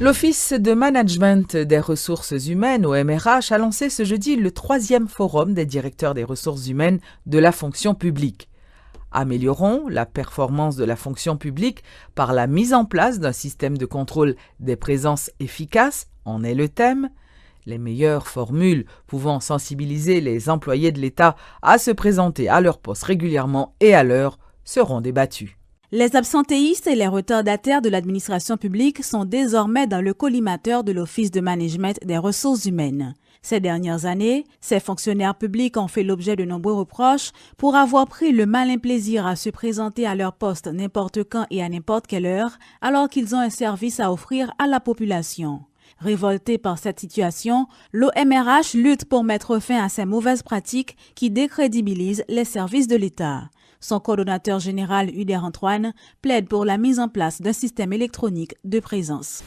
L'Office de management des ressources humaines, OMRH, a lancé ce jeudi le 3e forum des directeurs des ressources humaines de la fonction publique. Améliorons la performance de la fonction publique par la mise en place d'un système de contrôle des présences efficaces, en est le thème. Les meilleures formules pouvant sensibiliser les employés de l'État à se présenter à leur poste régulièrement et à l'heure seront débattues. Les absentéistes et les retardataires de l'administration publique sont désormais dans le collimateur de l'Office de management des ressources humaines. Ces dernières années, ces fonctionnaires publics ont fait l'objet de nombreux reproches pour avoir pris le malin plaisir à se présenter à leur poste n'importe quand et à n'importe quelle heure, alors qu'ils ont un service à offrir à la population. Révolté par cette situation, l'OMRH lutte pour mettre fin à ces mauvaises pratiques qui décrédibilisent les services de l'État. Son coordonnateur général, Uder Antoine, plaide pour la mise en place d'un système électronique de présence.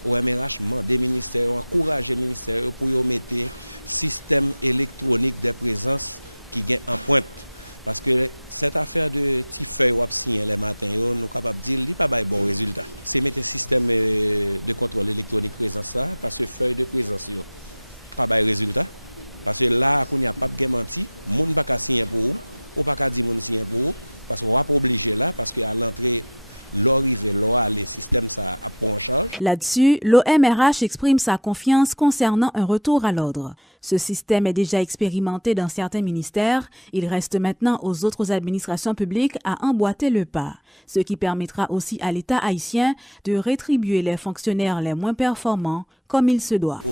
Là-dessus, l'OMRH exprime sa confiance concernant un retour à l'ordre. Ce système est déjà expérimenté dans certains ministères. Il reste maintenant aux autres administrations publiques à emboîter le pas, ce qui permettra aussi à l'État haïtien de rétribuer les fonctionnaires les moins performants comme il se doit.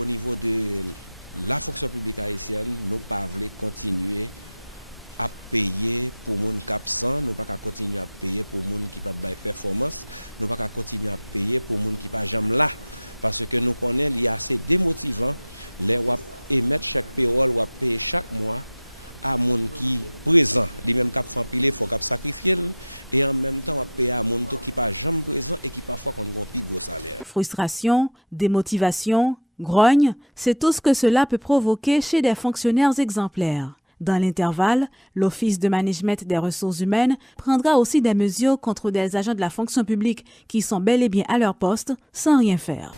Frustration, démotivation, grogne, c'est tout ce que cela peut provoquer chez des fonctionnaires exemplaires. Dans l'intervalle, l'Office de management des ressources humaines prendra aussi des mesures contre des agents de la fonction publique qui sont bel et bien à leur poste sans rien faire.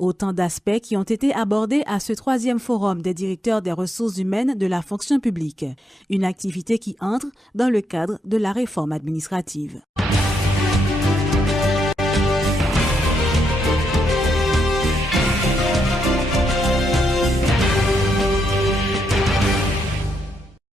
Autant d'aspects qui ont été abordés à ce 3e forum des directeurs des ressources humaines de la fonction publique, une activité qui entre dans le cadre de la réforme administrative.